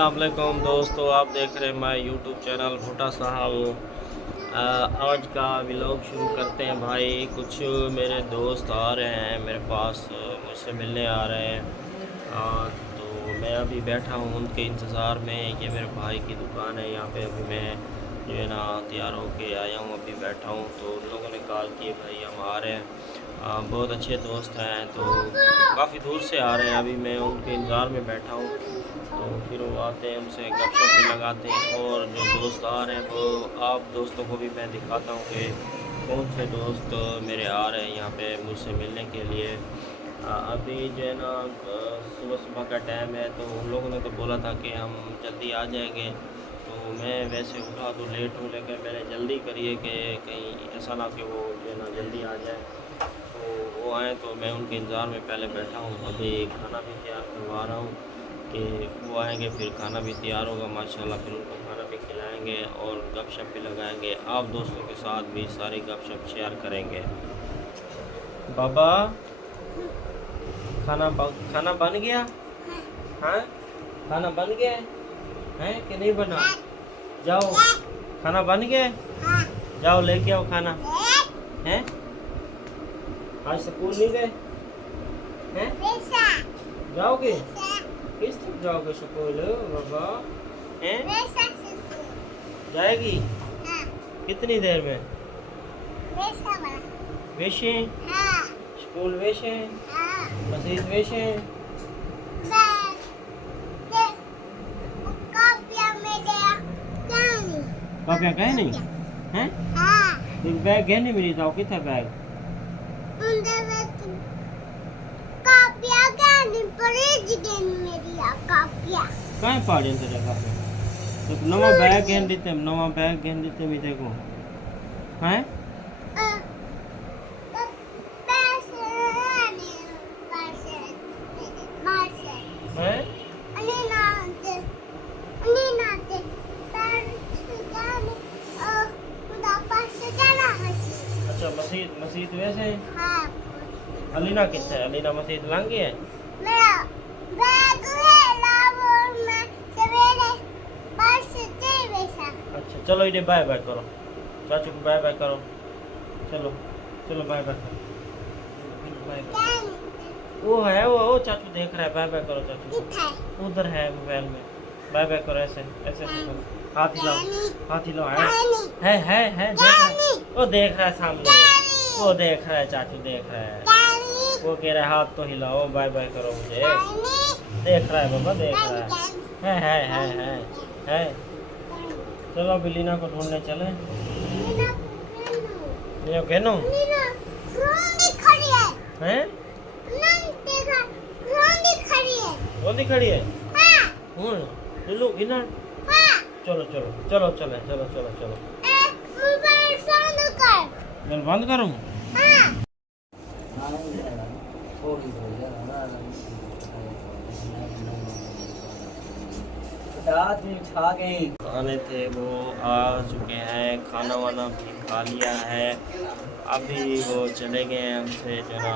अस्सलामुअलैकुम दोस्तों, आप देख रहे हैं मैं यूट्यूब चैनल भुट्टा साहब। आज का व्लॉग शुरू करते हैं भाई। कुछ मेरे दोस्त आ रहे हैं मेरे पास, मुझसे मिलने आ रहे हैं। तो मैं अभी बैठा हूँ उनके इंतज़ार में। ये मेरे भाई की दुकान है, यहाँ पे अभी मैं जो है ना तैयार होके आया हूँ, अभी बैठा हूँ। तो उन लोगों ने कॉल किए भाई हम आ रहे हैं। बहुत अच्छे दोस्त हैं, तो काफ़ी दूर से आ रहे हैं। अभी मैं उनके इंतज़ार में बैठा हूँ, तो फिर वो आते हैं, उनसे गपशप भी लगाते हैं। और जो दोस्त आ रहे हैं वो आप दोस्तों को भी मैं दिखाता हूँ कि कौन से दोस्त मेरे आ रहे हैं यहाँ पे मुझसे मिलने के लिए। अभी जो है ना सुबह सुबह का टाइम है, तो उन लोगों ने तो बोला था कि हम जल्दी आ जाएंगे। तो मैं वैसे उठा तो लेट हूँ, लेकिन मैंने जल्दी करी है कि कहीं ऐसा ना कि वो जो है ना जल्दी आ जाए। तो वो आए तो मैं उनके इंतज़ार में पहले बैठा हूँ। अभी खाना भी तैयार करवा रहा हूँ कि वो आएंगे, फिर खाना भी तैयार होगा माशाल्लाह। फिर उनको खाना भी खिलाएंगे और गपशप भी लगाएंगे। आप दोस्तों के साथ भी सारी गपशप शेयर करेंगे। बाबा खाना बन गया? हाँ, खाना बन गया है कि नहीं बना? जाओ, खाना बन गया है? जाओ लेके आओ खाना। हैं? आज स्कूल नहीं गए हैं? जाओगे? किस तरफ जाओगे स्कूल बाबा? हैं? जाएगी? कितनी देर में? वैसे स्कूल वैसे मस्जिद वैसे। कापियाँ कहे नहीं हैं? बैग है नहीं मेरी, जाओ कितना बैग? कहाँ पाड़े तेरे कापियाँ? तो नवा बैग घेन देते, नवा बैग घेन देते मी देखो हैं? अच्छा, मस्जिद वैसे है। अलीना कितना है? अलीना मस्जिद लांगी है। मेरा बैग है लाओ, मैं सवेरे बस से वैसा। अच्छा चलो इधर बाय बाय करो, चाचू को बाय बाय करो। चलो चलो बाय बाय करो। वो है वो चाचू देख रहा है, बाय बाय करो चाचू। उधर है मोबाइल में, बाय बाय करो। ऐसे ऐसे करो, हाथ हिलाओ, हाथ हिलाओ। है देख रहा है, वो देख रहा है सामने, वो देख रहा है, चाचू देख रहा है। वो कह रहा है हाथ तो हिलाओ, बाय बाय करो मुझे। देख रहा है बाबा, देख रहा है। चलो अभी लीना को ढूंढने चले। लीना कहनो हैं? रोंदी खड़ी है। लीलू इधर। चलो चलो चलो चलो चलो चलो चलो। मैं बंद करूँ? खाने थे वो आ चुके हैं, खाना वाना भी खा लिया है। अभी वो चले गए हमसे जना